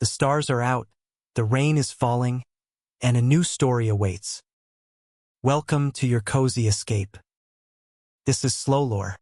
The stars are out, the rain is falling, and a new story awaits. Welcome to your cozy escape. This is Slow Lore.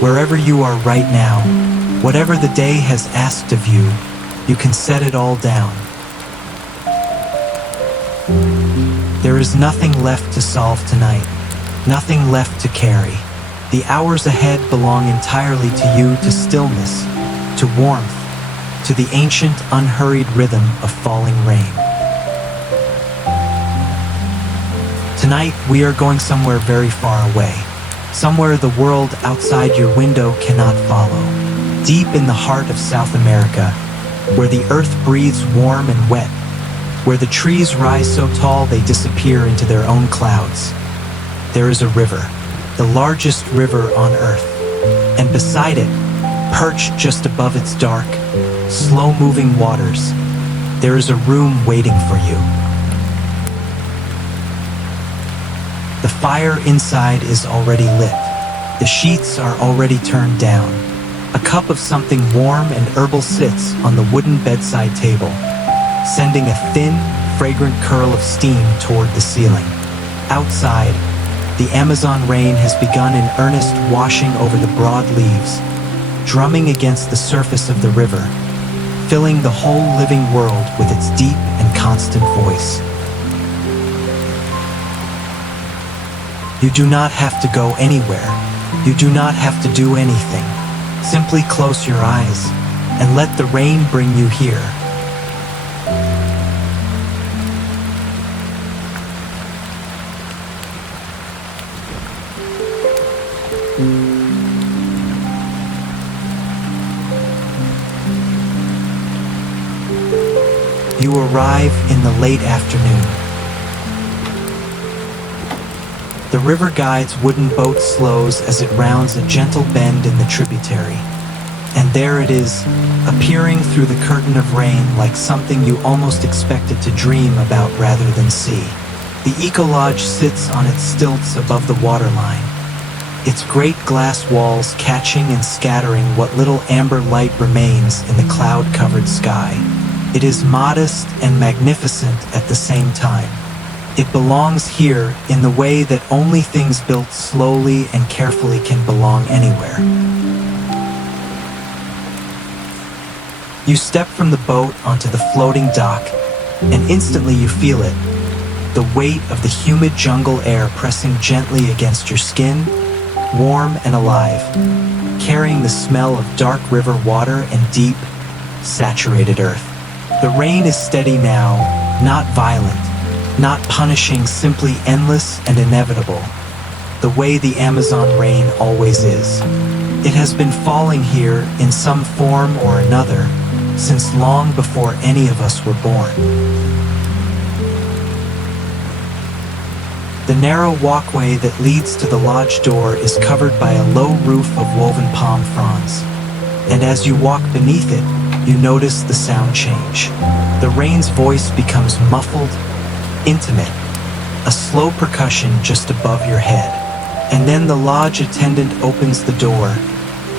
Wherever you are right now, whatever the day has asked of you, you can set it all down. There is nothing left to solve tonight, nothing left to carry. The hours ahead belong entirely to you, to stillness, to warmth, to the ancient, unhurried rhythm of falling rain. Tonight, we are going somewhere very far away. Somewhere the world outside your window cannot follow. Deep in the heart of South America, where the earth breathes warm and wet, where the trees rise so tall they disappear into their own clouds, there is a river, the largest river on earth. And beside it, perched just above its dark, slow-moving waters, there is a room waiting for you. The fire inside is already lit. The sheets are already turned down. A cup of something warm and herbal sits on the wooden bedside table, sending a thin, fragrant curl of steam toward the ceiling. Outside, the Amazon rain has begun in earnest, washing over the broad leaves, drumming against the surface of the river, filling the whole living world with its deep and constant voice. You do not have to go anywhere. You do not have to do anything. Simply close your eyes and let the rain bring you here. You arrive in the late afternoon. The river guide's wooden boat slows as it rounds a gentle bend in the tributary. And there it is, appearing through the curtain of rain like something you almost expected to dream about rather than see. The eco-lodge sits on its stilts above the waterline, its great glass walls catching and scattering what little amber light remains in the cloud-covered sky. It is modest and magnificent at the same time. It belongs here in the way that only things built slowly and carefully can belong anywhere. You step from the boat onto the floating dock, and instantly you feel it, the weight of the humid jungle air pressing gently against your skin, warm and alive, carrying the smell of dark river water and deep, saturated earth. The rain is steady now, not violent, not punishing, simply endless and inevitable, the way the Amazon rain always is. It has been falling here in some form or another since long before any of us were born. The narrow walkway that leads to the lodge door is covered by a low roof of woven palm fronds, and as you walk beneath it, you notice the sound change. The rain's voice becomes muffled, intimate, a slow percussion just above your head. And then the lodge attendant opens the door,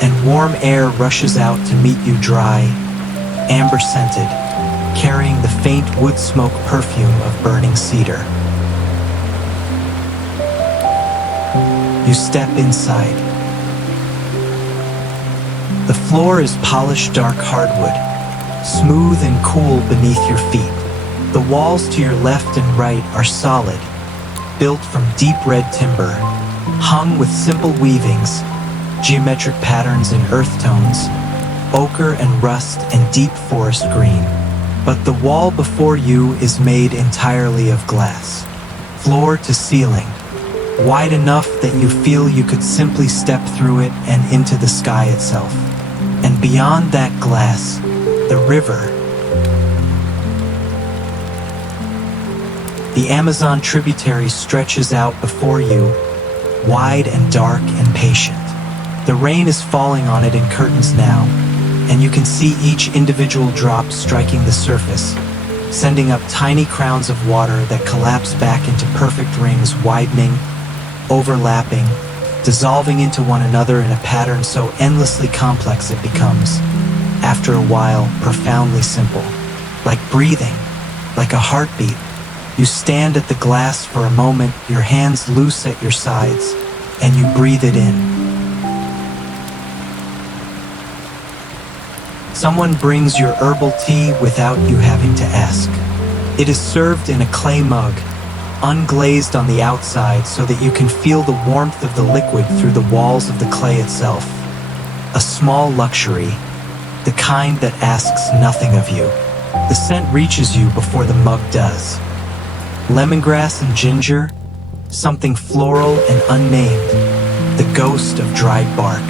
and warm air rushes out to meet you, dry, amber-scented, carrying the faint wood smoke perfume of burning cedar. You step inside. The floor is polished dark hardwood, smooth and cool beneath your feet. The walls to your left and right are solid, built from deep red timber, hung with simple weavings, geometric patterns in earth tones, ochre and rust and deep forest green. But the wall before you is made entirely of glass, floor to ceiling, wide enough that you feel you could simply step through it and into the sky itself. And beyond that glass, the river, The Amazon tributary stretches out before you, wide and dark and patient. The rain is falling on it in curtains now, and you can see each individual drop striking the surface, sending up tiny crowns of water that collapse back into perfect rings, widening, overlapping, dissolving into one another in a pattern so endlessly complex it becomes, after a while, profoundly simple. Like breathing, like a heartbeat. You stand at the glass for a moment, your hands loose at your sides, and you breathe it in. Someone brings your herbal tea without you having to ask. It is served in a clay mug, unglazed on the outside so that you can feel the warmth of the liquid through the walls of the clay itself. A small luxury, the kind that asks nothing of you. The scent reaches you before the mug does. Lemongrass and ginger, something floral and unnamed, the ghost of dried bark.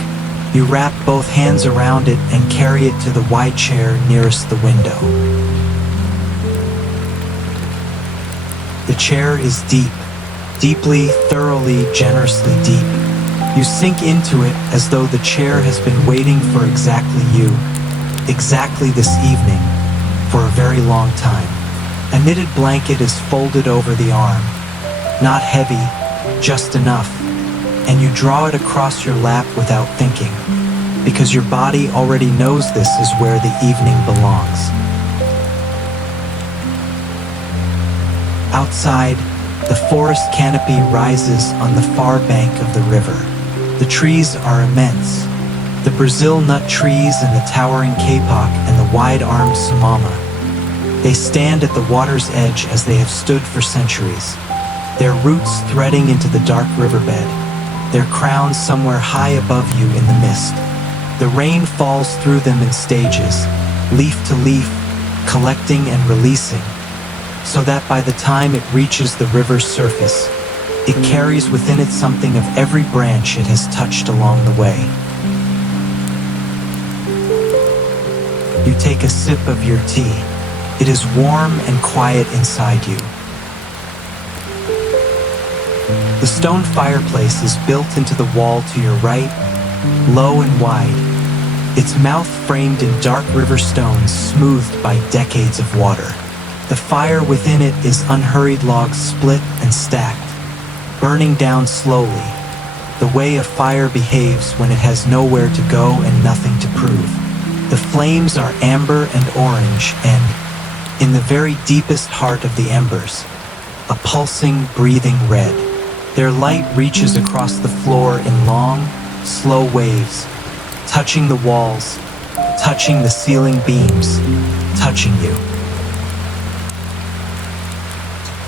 You wrap both hands around it and carry it to the wide chair nearest the window. The chair is deep, deeply, thoroughly, generously deep. You sink into it as though the chair has been waiting for exactly you, exactly this evening, for a very long time. A knitted blanket is folded over the arm, not heavy, just enough, and you draw it across your lap without thinking, because your body already knows this is where the evening belongs. Outside, the forest canopy rises on the far bank of the river. The trees are immense. The Brazil nut trees and the towering kapok and the wide-armed samama. They stand at the water's edge as they have stood for centuries, their roots threading into the dark riverbed, their crowns somewhere high above you in the mist. The rain falls through them in stages, leaf to leaf, collecting and releasing, so that by the time it reaches the river's surface, it carries within it something of every branch it has touched along the way. You take a sip of your tea. It is warm and quiet inside you. The stone fireplace is built into the wall to your right, low and wide, its mouth framed in dark river stones smoothed by decades of water. The fire within it is unhurried logs split and stacked, burning down slowly, the way a fire behaves when it has nowhere to go and nothing to prove. The flames are amber and orange and, in the very deepest heart of the embers, a pulsing, breathing red. Their light reaches across the floor in long, slow waves, touching the walls, touching the ceiling beams, touching you.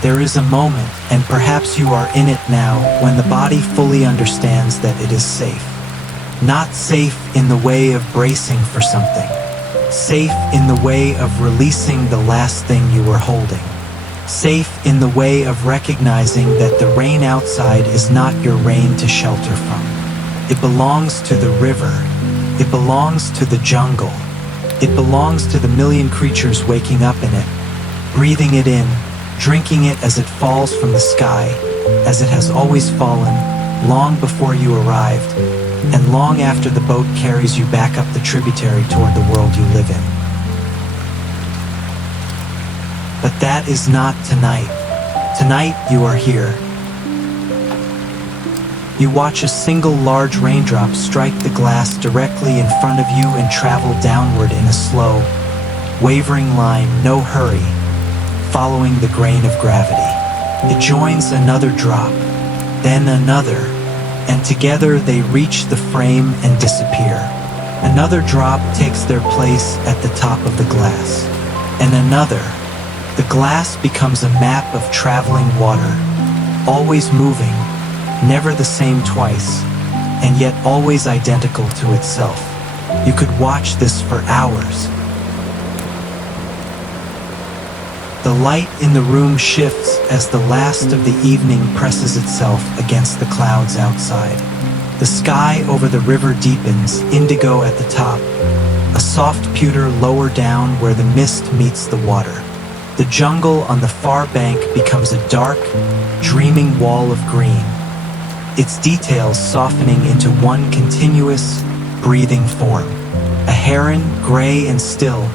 There is a moment, and perhaps you are in it now, when the body fully understands that it is safe. Not safe in the way of bracing for something. Safe in the way of releasing the last thing you were holding. Safe in the way of recognizing that the rain outside is not your rain to shelter from. It belongs to the river. It belongs to the jungle. It belongs to the million creatures waking up in it, breathing it in, drinking it as it falls from the sky, as it has always fallen, long before you arrived, and long after the boat carries you back up the tributary toward the world you live in. But that is not tonight. Tonight you are here. You watch a single large raindrop strike the glass directly in front of you and travel downward in a slow, wavering line, no hurry, following the grain of gravity. It joins another drop, then another, and together they reach the frame and disappear. Another drop takes their place at the top of the glass, and another. The glass becomes a map of traveling water, always moving, never the same twice, and yet always identical to itself. You could watch this for hours. The light in the room shifts as the last of the evening presses itself against the clouds outside. The sky over the river deepens, indigo at the top, a soft pewter lower down where the mist meets the water. The jungle on the far bank becomes a dark, dreaming wall of green, its details softening into one continuous, breathing form. A heron, gray and still,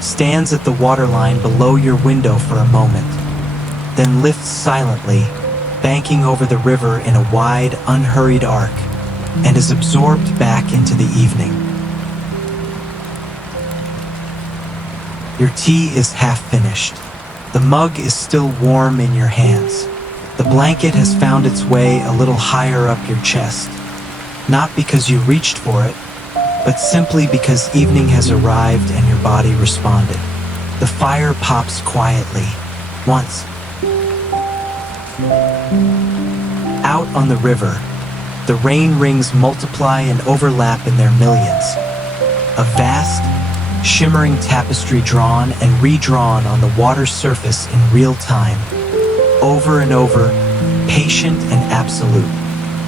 stands at the waterline below your window for a moment, then lifts silently, banking over the river in a wide, unhurried arc, and is absorbed back into the evening. Your tea is half finished. The mug is still warm in your hands. The blanket has found its way a little higher up your chest, not because you reached for it, but simply because evening has arrived and your body responded. The fire pops quietly, once. Out on the river, the rain rings multiply and overlap in their millions. A vast, shimmering tapestry drawn and redrawn on the water's surface in real time. Over and over, patient and absolute.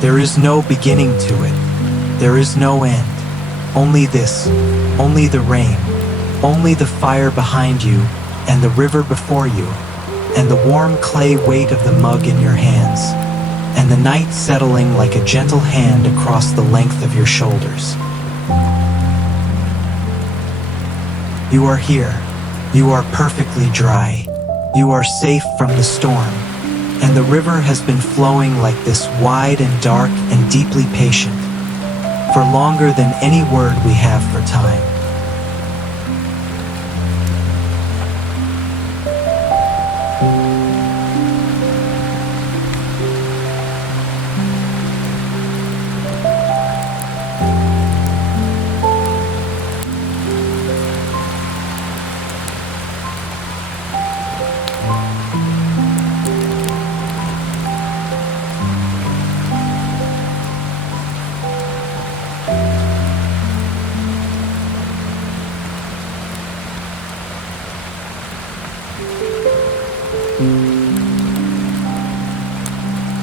There is no beginning to it. There is no end. Only this, only the rain, only the fire behind you and the river before you, and the warm clay weight of the mug in your hands, and the night settling like a gentle hand across the length of your shoulders. You are here. You are perfectly dry. You are safe from the storm. And the river has been flowing like this, wide and dark and deeply patient, for longer than any word we have for time.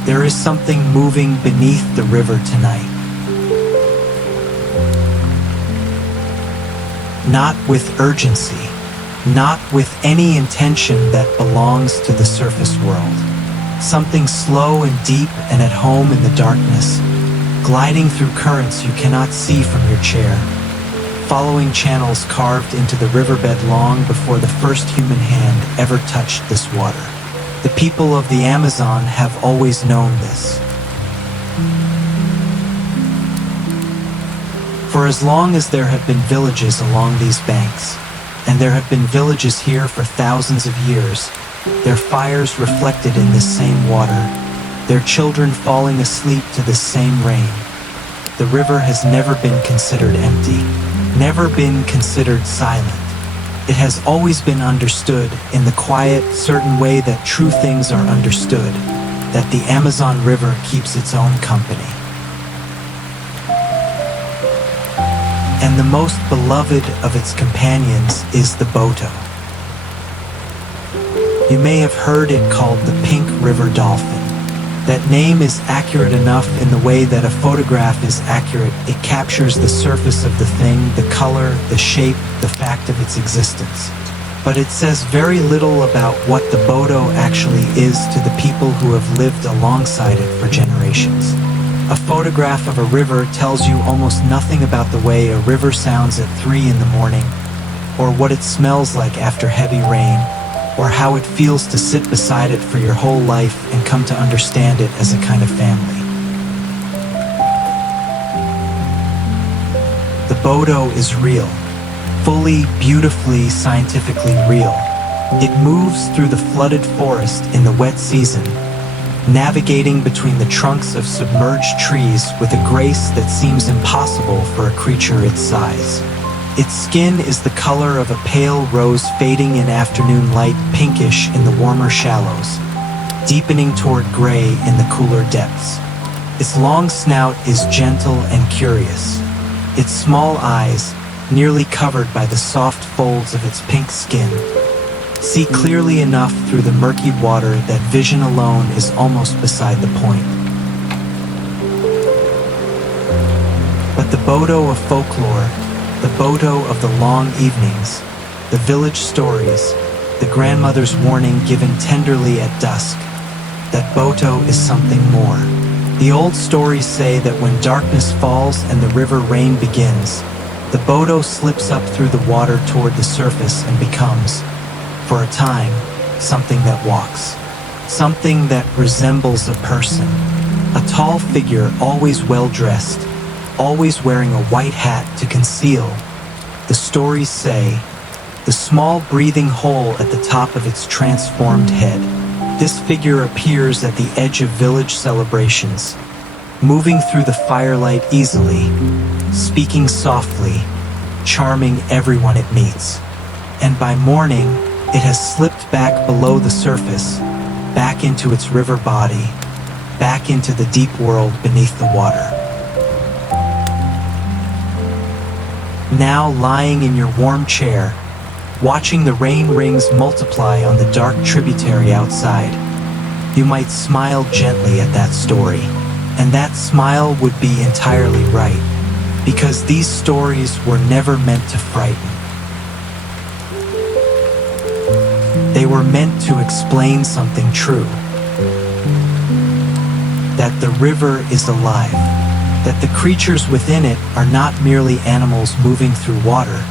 There is something moving beneath the river tonight. Not with urgency, not with any intention that belongs to the surface world. Something slow and deep and at home in the darkness, gliding through currents you cannot see from your chair, following channels carved into the riverbed long before the first human hand ever touched this water. The people of the Amazon have always known this. For as long as there have been villages along these banks, and there have been villages here for thousands of years, their fires reflected in this same water, their children falling asleep to this same rain, the river has never been considered empty, never been considered silent. It has always been understood in the quiet, certain way that true things are understood, that the Amazon River keeps its own company. And the most beloved of its companions is the Boto. You may have heard it called the pink river dolphin. That name is accurate enough in the way that a photograph is accurate. It captures the surface of the thing, the color, the shape, the fact of its existence. But it says very little about what the Boto actually is to the people who have lived alongside it for generations. A photograph of a river tells you almost nothing about the way a river sounds at 3 in the morning, or what it smells like after heavy rain, or how it feels to sit beside it for your whole life and come to understand it as a kind of family. The Boto is real, fully, beautifully, scientifically real. It moves through the flooded forest in the wet season, navigating between the trunks of submerged trees with a grace that seems impossible for a creature its size. Its skin is the color of a pale rose fading in afternoon light, pinkish in the warmer shallows, deepening toward gray in the cooler depths. Its long snout is gentle and curious. Its small eyes, nearly covered by the soft folds of its pink skin, see clearly enough through the murky water that vision alone is almost beside the point. But the Boto of folklore, the Boto of the long evenings, the village stories, the grandmother's warning given tenderly at dusk, that Boto is something more. The old stories say that when darkness falls and the river rain begins, the Boto slips up through the water toward the surface and becomes, for a time, something that walks. Something that resembles a person. A tall figure, always well-dressed, always wearing a white hat to conceal, the stories say, the small breathing hole at the top of its transformed head. This figure appears at the edge of village celebrations, moving through the firelight easily, speaking softly, charming everyone it meets. And by morning, it has slipped back below the surface, back into its river body, back into the deep world beneath the water. Now lying in your warm chair, watching the rain rings multiply on the dark tributary outside, you might smile gently at that story. And that smile would be entirely right, because these stories were never meant to frighten. They were meant to explain something true. That the river is alive, that the creatures within it are not merely animals moving through water,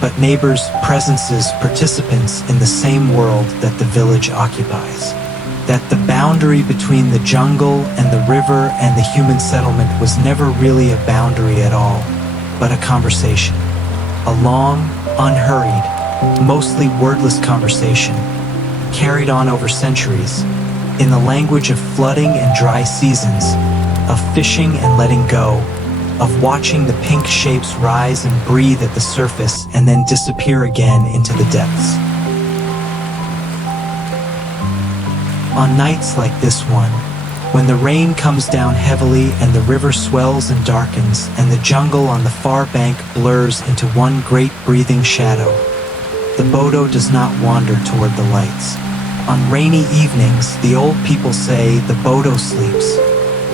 but neighbors, presences, participants in the same world that the village occupies. That the boundary between the jungle and the river and the human settlement was never really a boundary at all, but a conversation. A long, unhurried, mostly wordless conversation, carried on over centuries, in the language of flooding and dry seasons, of fishing and letting go, of watching the pink shapes rise and breathe at the surface and then disappear again into the depths. On nights like this one, when the rain comes down heavily and the river swells and darkens and the jungle on the far bank blurs into one great breathing shadow, the Boto does not wander toward the lights. On rainy evenings, the old people say the Boto sleeps.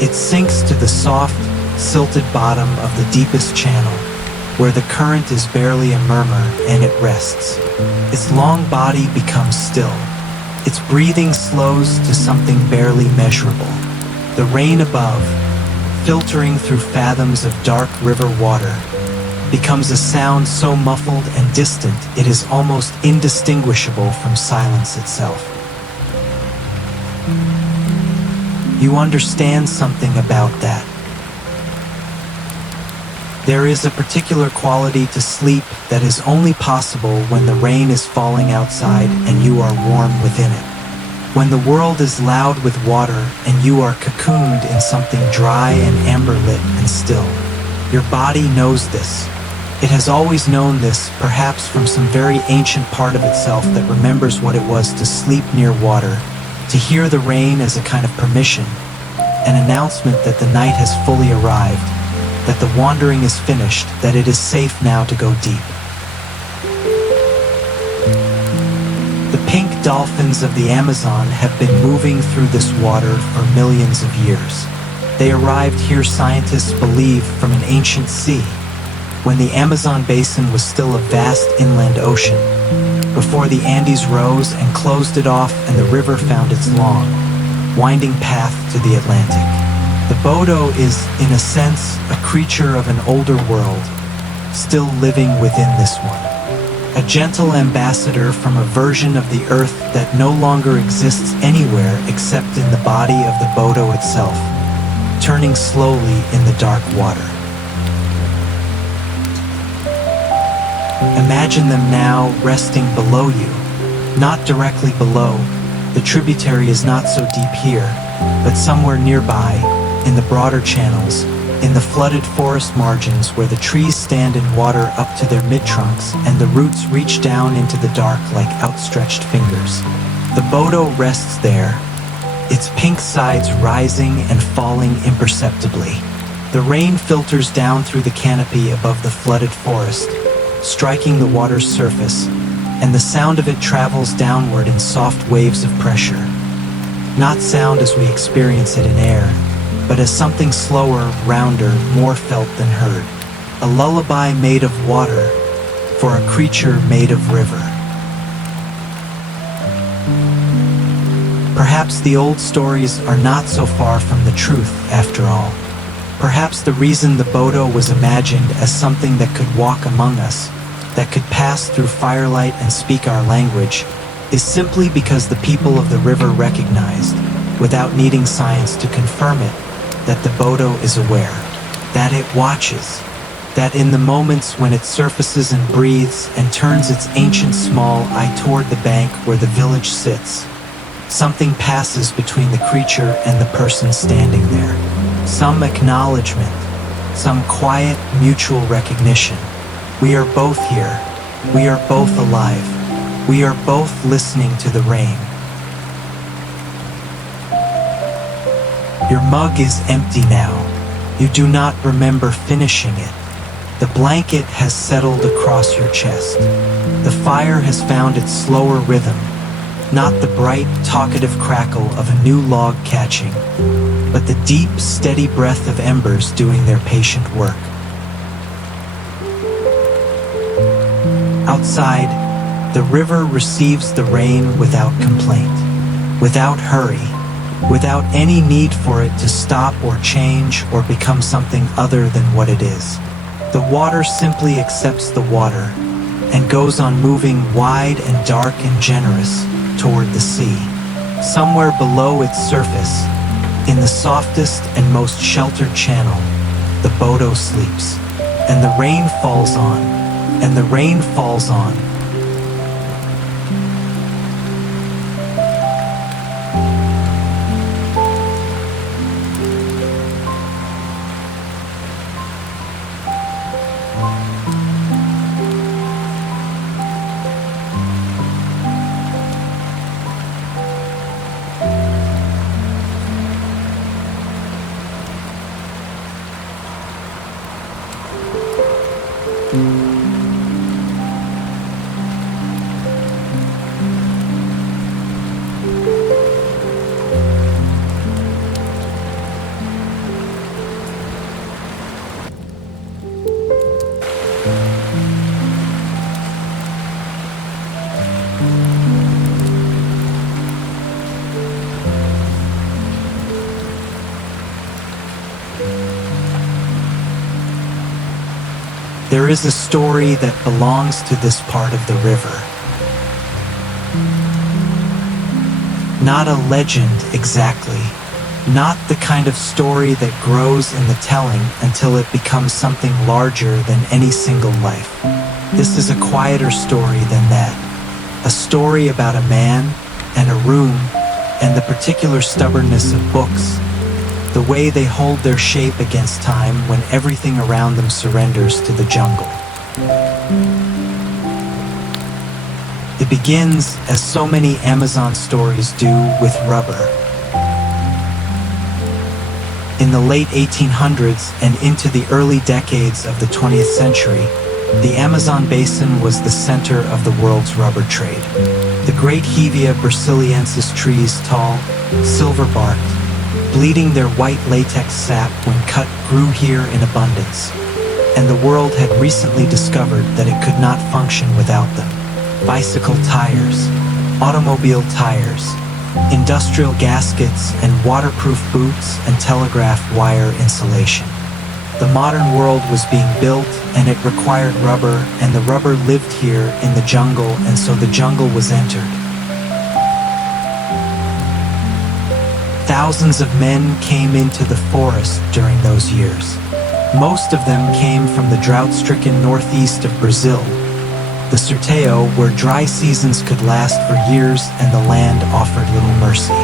It sinks to the soft, silted bottom of the deepest channel, where the current is barely a murmur, and it rests. Its long body becomes still. Its breathing slows to something barely measurable. The rain above, filtering through fathoms of dark river water, becomes a sound so muffled and distant it is almost indistinguishable from silence itself. You understand something about that. There is a particular quality to sleep that is only possible when the rain is falling outside and you are warm within it. When the world is loud with water and you are cocooned in something dry and amber-lit and still. Your body knows this. It has always known this, perhaps from some very ancient part of itself that remembers what it was to sleep near water, to hear the rain as a kind of permission, an announcement that the night has fully arrived, that the wandering is finished, that it is safe now to go deep. The pink dolphins of the Amazon have been moving through this water for millions of years. They arrived here, scientists believe, from an ancient sea, when the Amazon basin was still a vast inland ocean, before the Andes rose and closed it off and the river found its long, winding path to the Atlantic. The Boto is, in a sense, a creature of an older world, still living within this one. A gentle ambassador from a version of the earth that no longer exists anywhere except in the body of the Boto itself, turning slowly in the dark water. Imagine them now resting below you, not directly below. The tributary is not so deep here, but somewhere nearby, in the broader channels, in the flooded forest margins where the trees stand in water up to their mid-trunks and the roots reach down into the dark like outstretched fingers. The Boto rests there, its pink sides rising and falling imperceptibly. The rain filters down through the canopy above the flooded forest, striking the water's surface, and the sound of it travels downward in soft waves of pressure. Not sound as we experience it in air, but as something slower, rounder, more felt than heard. A lullaby made of water for a creature made of river. Perhaps the old stories are not so far from the truth, after all. Perhaps the reason the Boto was imagined as something that could walk among us, that could pass through firelight and speak our language, is simply because the people of the river recognized, without needing science to confirm it, that the Boto is aware, that it watches, that in the moments when it surfaces and breathes and turns its ancient small eye toward the bank where the village sits, something passes between the creature and the person standing there. Some acknowledgement, some quiet mutual recognition. We are both here. We are both alive. We are both listening to the rain. Your mug is empty now. You do not remember finishing it. The blanket has settled across your chest. The fire has found its slower rhythm, not the bright, talkative crackle of a new log catching, but the deep, steady breath of embers doing their patient work. Outside, the river receives the rain without complaint, without hurry, without any need for it to stop or change or become something other than what it is. The water simply accepts the water and goes on moving wide and dark and generous toward the sea. Somewhere below its surface, in the softest and most sheltered channel, the Boto sleeps, and the rain falls on, and the rain falls on. There is a story that belongs to this part of the river. Not a legend exactly, not the kind of story that grows in the telling until it becomes something larger than any single life. This is a quieter story than that, a story about a man and a room and the particular stubbornness of books, the way they hold their shape against time when everything around them surrenders to the jungle. It begins, as so many Amazon stories do, with rubber. In the late 1800s and into the early decades of the 20th century, the Amazon basin was the center of the world's rubber trade. The great Hevea brasiliensis trees, tall, silver-barked, bleeding their white latex sap when cut, grew here in abundance, and the world had recently discovered that it could not function without them. Bicycle tires, automobile tires, industrial gaskets, and waterproof boots and telegraph wire insulation. The modern world was being built, and it required rubber, and the rubber lived here in the jungle, and so the jungle was entered. Thousands of men came into the forest during those years. Most of them came from the drought-stricken northeast of Brazil, the Sertão, where dry seasons could last for years and the land offered little mercy.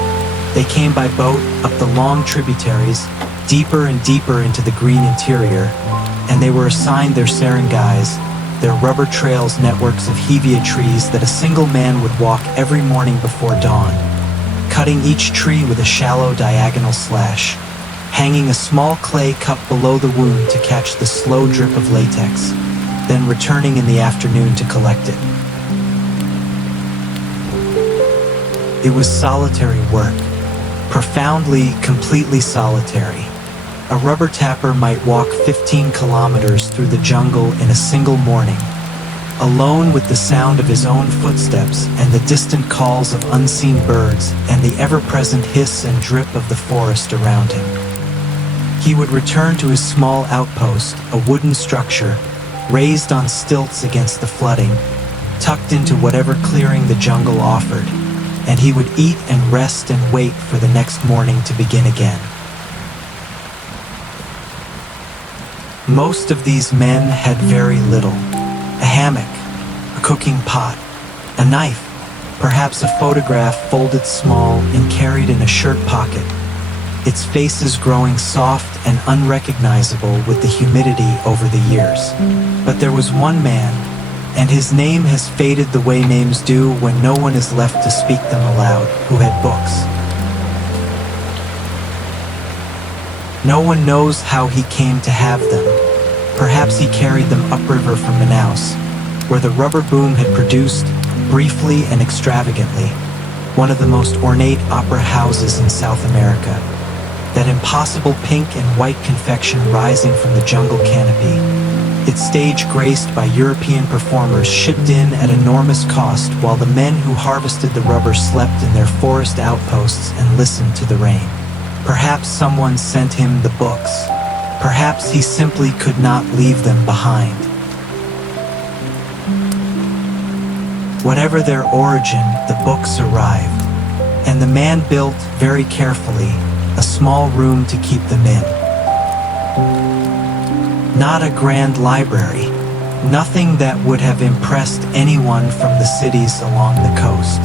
They came by boat up the long tributaries, deeper and deeper into the green interior, and they were assigned their seringais, their rubber trails, networks of hevea trees that a single man would walk every morning before dawn, cutting each tree with a shallow diagonal slash, hanging a small clay cup below the wound to catch the slow drip of latex, then returning in the afternoon to collect it. It was solitary work, profoundly, completely solitary. A rubber tapper might walk 15 kilometers through the jungle in a single morning, alone with the sound of his own footsteps and the distant calls of unseen birds and the ever-present hiss and drip of the forest around him. He would return to his small outpost, a wooden structure, raised on stilts against the flooding, tucked into whatever clearing the jungle offered, and he would eat and rest and wait for the next morning to begin again. Most of these men had very little. A hammock, a cooking pot, a knife, perhaps a photograph folded small and carried in a shirt pocket, its faces growing soft and unrecognizable with the humidity over the years. But there was one man, and his name has faded the way names do when no one is left to speak them aloud, who had books. No one knows how he came to have them. Perhaps he carried them upriver from Manaus, where the rubber boom had produced, briefly and extravagantly, one of the most ornate opera houses in South America. That impossible pink and white confection rising from the jungle canopy, its stage graced by European performers shipped in at enormous cost while the men who harvested the rubber slept in their forest outposts and listened to the rain. Perhaps someone sent him the books. Perhaps he simply could not leave them behind. Whatever their origin, the books arrived, and the man built, very carefully, a small room to keep them in. Not a grand library, nothing that would have impressed anyone from the cities along the coast.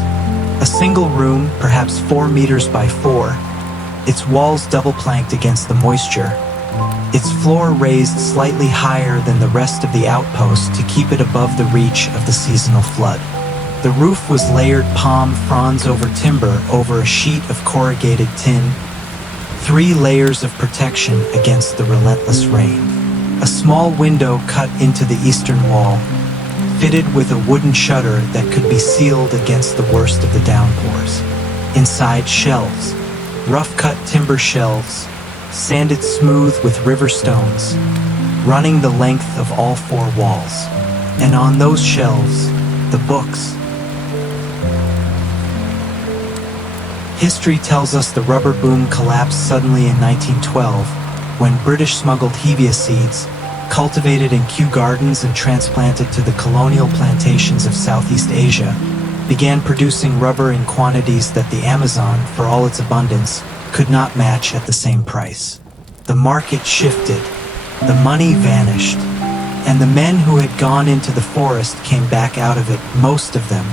A single room, perhaps 4 meters by 4, its walls double-planked against the moisture, its floor raised slightly higher than the rest of the outpost to keep it above the reach of the seasonal flood. The roof was layered palm fronds over timber over a sheet of corrugated tin, 3 layers of protection against the relentless rain. A small window cut into the eastern wall, fitted with a wooden shutter that could be sealed against the worst of the downpours. Inside, shelves, rough-cut timber shelves, sanded smooth with river stones, running the length of all 4 walls. And on those shelves, the books. History tells us the rubber boom collapsed suddenly in 1912 when British smuggled hevea seeds, cultivated in Kew Gardens and transplanted to the colonial plantations of Southeast Asia, began producing rubber in quantities that the Amazon, for all its abundance, could not match at the same price. The market shifted, the money vanished, and the men who had gone into the forest came back out of it, most of them,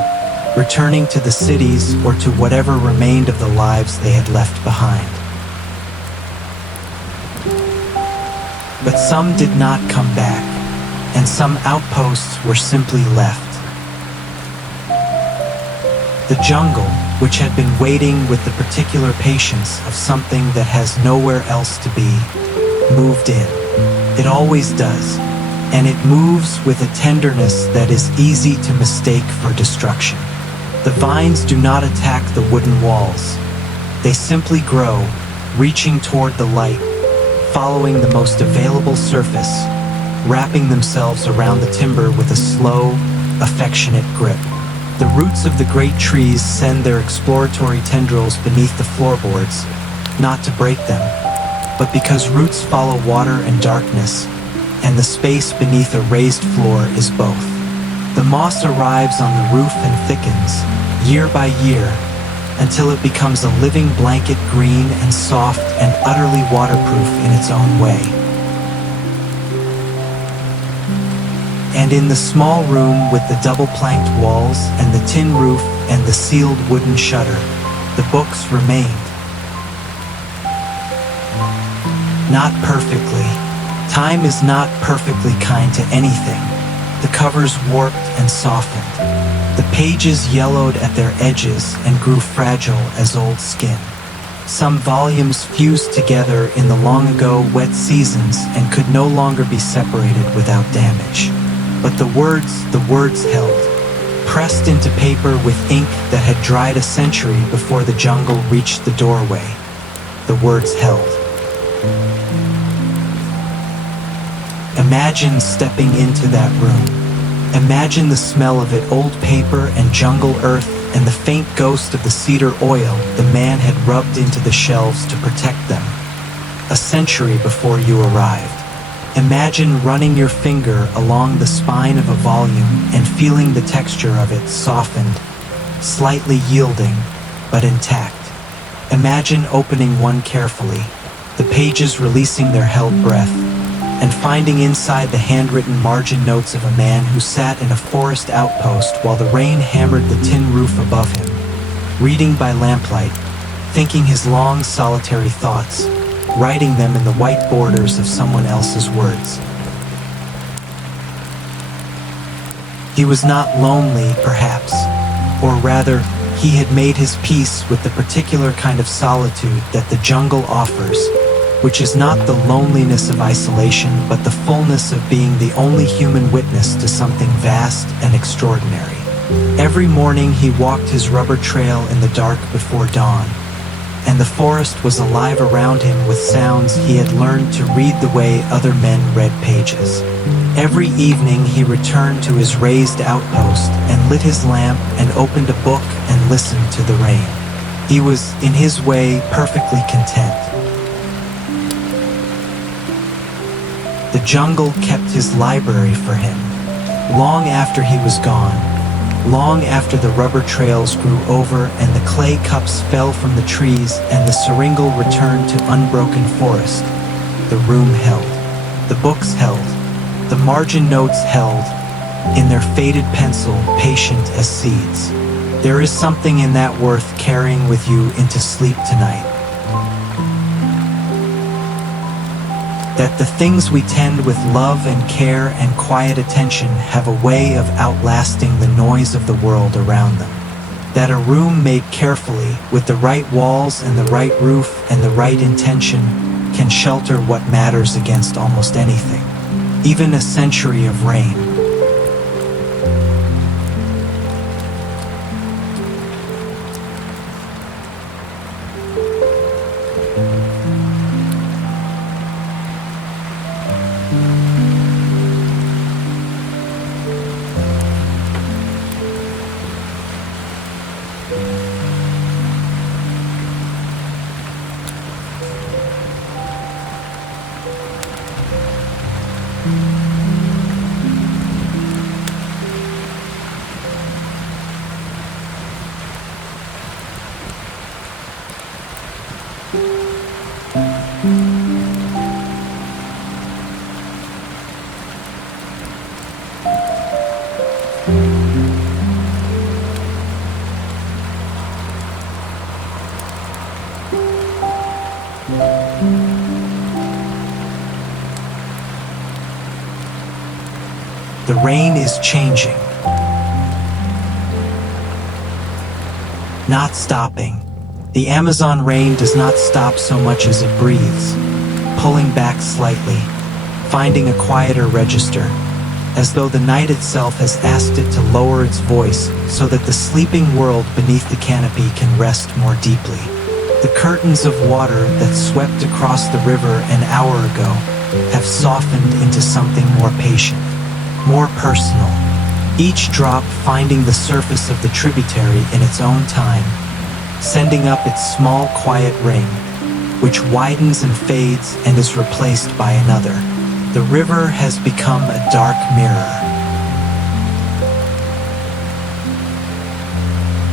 returning to the cities or to whatever remained of the lives they had left behind. But some did not come back, and some outposts were simply left. The jungle, which had been waiting with the particular patience of something that has nowhere else to be, moved in. It always does, and it moves with a tenderness that is easy to mistake for destruction. The vines do not attack the wooden walls. They simply grow, reaching toward the light, following the most available surface, wrapping themselves around the timber with a slow, affectionate grip. The roots of the great trees send their exploratory tendrils beneath the floorboards, not to break them, but because roots follow water and darkness, and the space beneath a raised floor is both. The moss arrives on the roof and thickens, year by year, until it becomes a living blanket, green and soft and utterly waterproof in its own way. And in the small room with the double-planked walls and the tin roof and the sealed wooden shutter, the books remained. Not perfectly. Time is not perfectly kind to anything. The covers warped and softened. The pages yellowed at their edges and grew fragile as old skin. Some volumes fused together in the long-ago wet seasons and could no longer be separated without damage. But the words held, pressed into paper with ink that had dried a century before the jungle reached the doorway. The words held. Imagine stepping into that room. Imagine the smell of it, old paper and jungle earth, and the faint ghost of the cedar oil the man had rubbed into the shelves to protect them. A century before you arrived. Imagine running your finger along the spine of a volume and feeling the texture of it softened, slightly yielding, but intact. Imagine opening one carefully, the pages releasing their held breath, and finding inside the handwritten margin notes of a man who sat in a forest outpost while the rain hammered the tin roof above him, reading by lamplight, thinking his long, solitary thoughts, writing them in the white borders of someone else's words. He was not lonely, perhaps, or rather, he had made his peace with the particular kind of solitude that the jungle offers, which is not the loneliness of isolation, but the fullness of being the only human witness to something vast and extraordinary. Every morning he walked his rubber trail in the dark before dawn, and the forest was alive around him with sounds he had learned to read the way other men read pages. Every evening he returned to his raised outpost and lit his lamp and opened a book and listened to the rain. He was, in his way, perfectly content. The jungle kept his library for him, long after he was gone, long after the rubber trails grew over and the clay cups fell from the trees and the syringal returned to unbroken forest. The room held, the books held, the margin notes held, in their faded pencil, patient as seeds. There is something in that worth carrying with you into sleep tonight. That the things we tend with love and care and quiet attention have a way of outlasting the noise of the world around them. That a room made carefully, with the right walls and the right roof and the right intention, can shelter what matters against almost anything, even a century of rain. The rain is changing, not stopping. The Amazon rain does not stop so much as it breathes, pulling back slightly, finding a quieter register, as though the night itself has asked it to lower its voice so that the sleeping world beneath the canopy can rest more deeply. The curtains of water that swept across the river an hour ago have softened into something more patient, more personal, each drop finding the surface of the tributary in its own time, sending up its small quiet ring, which widens and fades and is replaced by another. The river has become a dark mirror.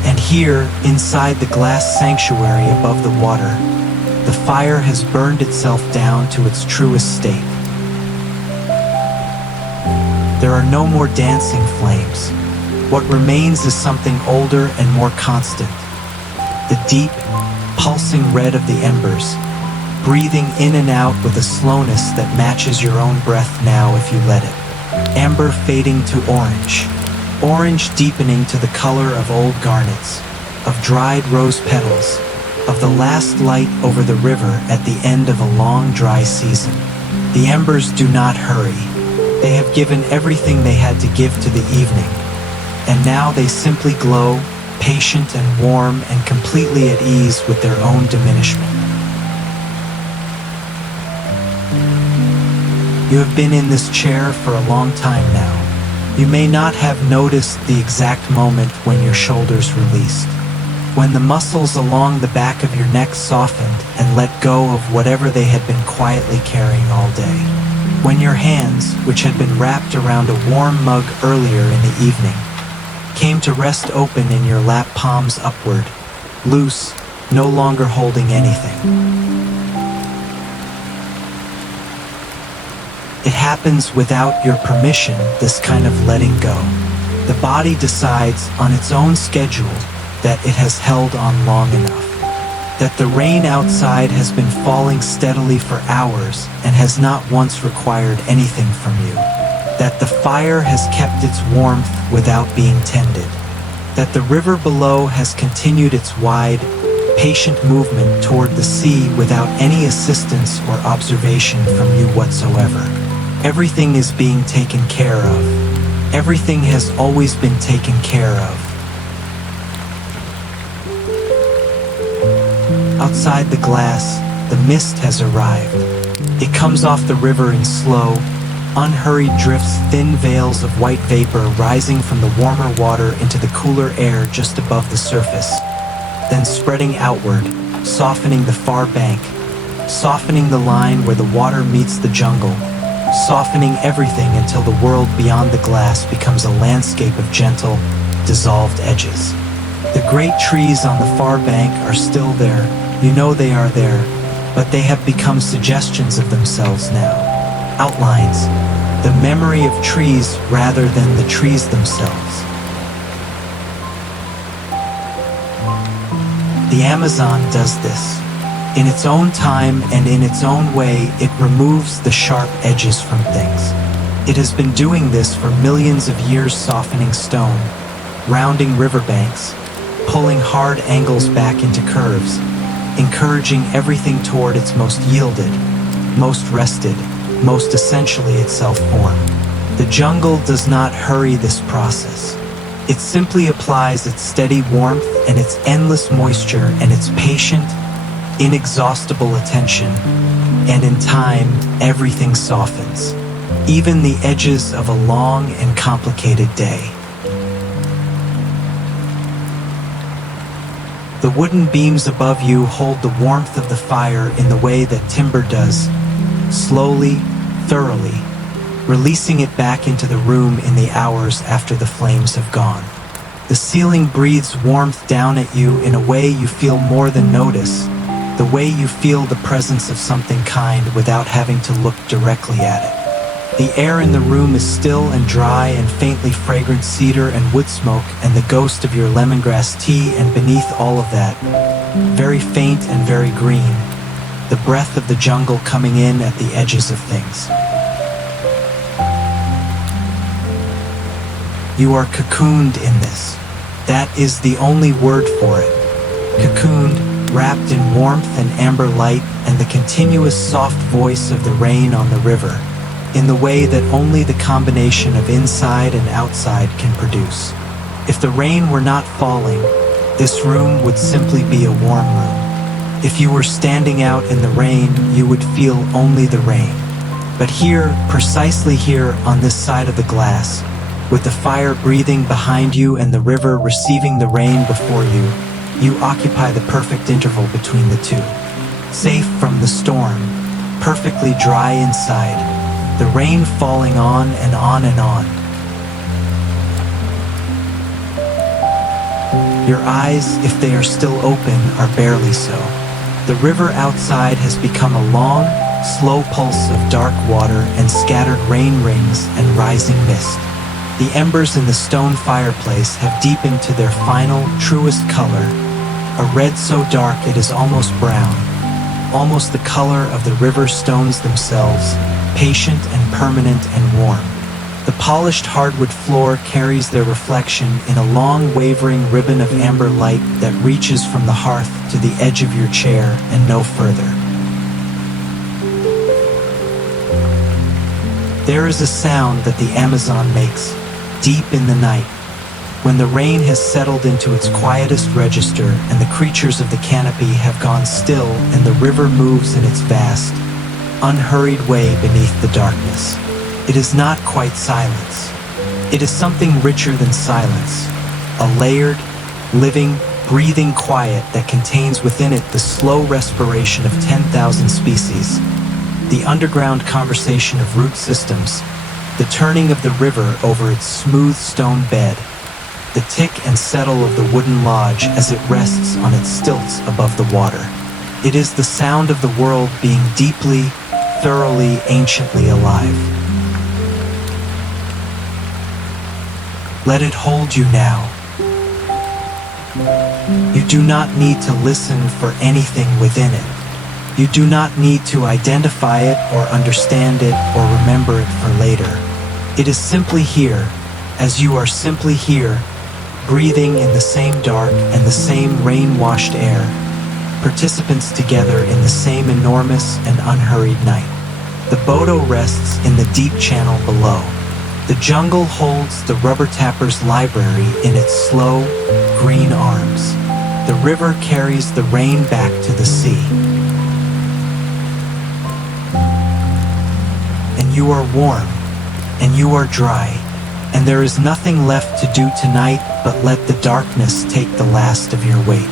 And here, inside the glass sanctuary above the water, the fire has burned itself down to its truest state. There are no more dancing flames. What remains is something older and more constant. The deep, pulsing red of the embers, breathing in and out with a slowness that matches your own breath now if you let it. Amber fading to orange, orange deepening to the color of old garnets, of dried rose petals, of the last light over the river at the end of a long dry season. The embers do not hurry. They have given everything they had to give to the evening, and now they simply glow, patient and warm and completely at ease with their own diminishment. You have been in this chair for a long time now. You may not have noticed the exact moment when your shoulders released, when the muscles along the back of your neck softened and let go of whatever they had been quietly carrying all day. When your hands, which had been wrapped around a warm mug earlier in the evening, came to rest open in your lap, palms upward, loose, no longer holding anything. It happens without your permission, this kind of letting go. The body decides on its own schedule that it has held on long enough, that the rain outside has been falling steadily for hours and has not once required anything from you, that the fire has kept its warmth without being tended, that the river below has continued its wide, patient movement toward the sea without any assistance or observation from you whatsoever. Everything is being taken care of. Everything has always been taken care of. Outside the glass, the mist has arrived. It comes off the river in slow, unhurried drifts, thin veils of white vapor rising from the warmer water into the cooler air just above the surface, then spreading outward, softening the far bank, softening the line where the water meets the jungle, softening everything until the world beyond the glass becomes a landscape of gentle, dissolved edges. The great trees on the far bank are still there. You know they are there, but they have become suggestions of themselves now. Outlines, the memory of trees rather than the trees themselves. The Amazon does this. In its own time and in its own way, it removes the sharp edges from things. It has been doing this for millions of years, softening stone, rounding riverbanks, pulling hard angles back into curves, encouraging everything toward its most yielded, most rested, most essentially itself form. The jungle does not hurry this process. It simply applies its steady warmth and its endless moisture and its patient, inexhaustible attention, and in time, everything softens, even the edges of a long and complicated day. The wooden beams above you hold the warmth of the fire in the way that timber does, slowly, thoroughly, releasing it back into the room in the hours after the flames have gone. The ceiling breathes warmth down at you in a way you feel more than notice, the way you feel the presence of something kind without having to look directly at it. The air in the room is still and dry and faintly fragrant cedar and wood smoke and the ghost of your lemongrass tea, and beneath all of that, very faint and very green, the breath of the jungle coming in at the edges of things. You are cocooned in this. That is the only word for it. Cocooned, wrapped in warmth and amber light and the continuous soft voice of the rain on the river, in the way that only the combination of inside and outside can produce. If the rain were not falling, this room would simply be a warm room. If you were standing out in the rain, you would feel only the rain. But here, precisely here on this side of the glass, with the fire breathing behind you and the river receiving the rain before you, you occupy the perfect interval between the two. Safe from the storm, perfectly dry inside, the rain falling on and on and on. Your eyes, if they are still open, are barely so. The river outside has become a long, slow pulse of dark water and scattered rain rings and rising mist. The embers in the stone fireplace have deepened to their final, truest color, a red so dark it is almost brown, almost the color of the river stones themselves, patient and permanent and warm. The polished hardwood floor carries their reflection in a long wavering ribbon of amber light that reaches from the hearth to the edge of your chair and no further. There is a sound that the Amazon makes, deep in the night, when the rain has settled into its quietest register and the creatures of the canopy have gone still and the river moves in its vast, unhurried way beneath the darkness. It is not quite silence. It is something richer than silence, a layered, living, breathing quiet that contains within it the slow respiration of 10,000 species, the underground conversation of root systems, the turning of the river over its smooth stone bed, the tick and settle of the wooden lodge as it rests on its stilts above the water. It is the sound of the world being deeply, thoroughly, anciently alive. Let it hold you now. You do not need to listen for anything within it. You do not need to identify it or understand it or remember it for later. It is simply here, as you are simply here, breathing in the same dark and the same rain-washed air, participants together in the same enormous and unhurried night. The Boto rests in the deep channel below. The jungle holds the rubber tapper's library in its slow, green arms. The river carries the rain back to the sea. And you are warm, and you are dry, and there is nothing left to do tonight but let the darkness take the last of your weight.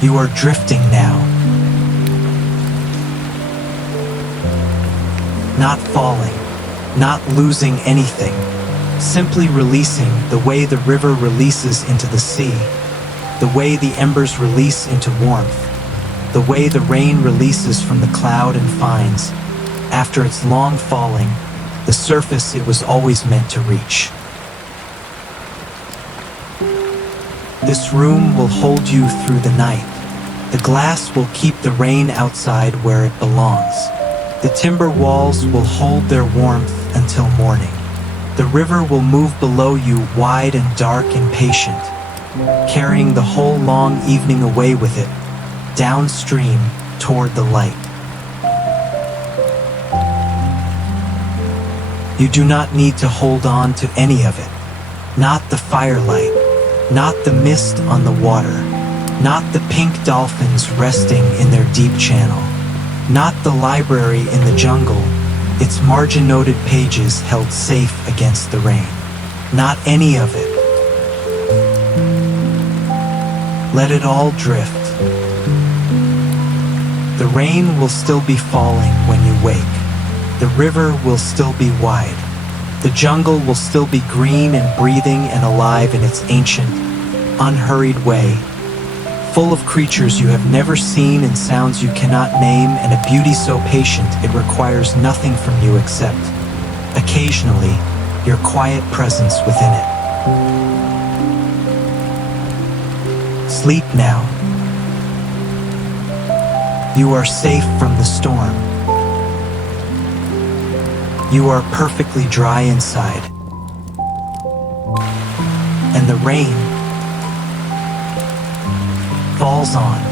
You are drifting now. Not falling, not losing anything, simply releasing the way the river releases into the sea, the way the embers release into warmth, the way the rain releases from the cloud and finds, after its long falling, the surface it was always meant to reach. This room will hold you through the night. The glass will keep the rain outside where it belongs. The timber walls will hold their warmth until morning. The river will move below you wide and dark and patient, carrying the whole long evening away with it, downstream toward the light. You do not need to hold on to any of it. Not the firelight, not the mist on the water, not the pink dolphins resting in their deep channel, not the library in the jungle, its margin-noted pages held safe against the rain. Not any of it. Let it all drift. The rain will still be falling when you wake. The river will still be wide. The jungle will still be green and breathing and alive in its ancient, unhurried way, full of creatures you have never seen and sounds you cannot name, and a beauty so patient it requires nothing from you except, occasionally, your quiet presence within it. Sleep now. You are safe from the storm. You are perfectly dry inside. And the rain falls on.